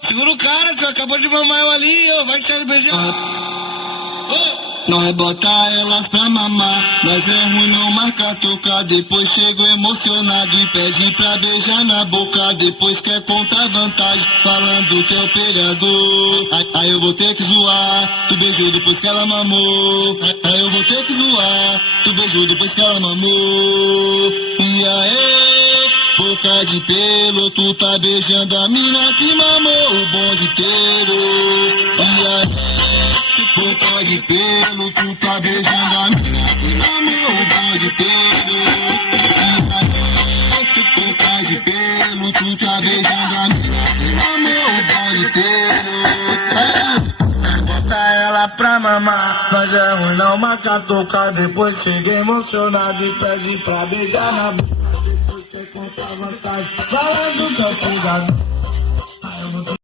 Segura o cara, tu acabou de mamar eu ali, ô, vai deixar ele beijar. Nós bota elas pra mamar, mas é ruim não marcar tocar. Depois chego emocionado e pede pra beijar na boca. Depois quer contar vantagem, falando que é o pegador. Aí eu vou ter que zoar, tu beijou depois que ela mamou. Aí eu vou ter que zoar, tu beijou depois que ela mamou. E aí, boca de pelo, tu tá beijando a mina que mamou o bonde inteiro. E aí, boca de pelo, tu tá beijando a mina que mamou o bonde inteiro. E aí, boca de pelo, tu tá beijando a mina que mamou o bonde inteiro. Bota ela pra mamar, mas é ruim não marcar tocar. Depois chega emocionado e pede pra beijar na boca. Depois quer contar vantagem, falando que é o pegador.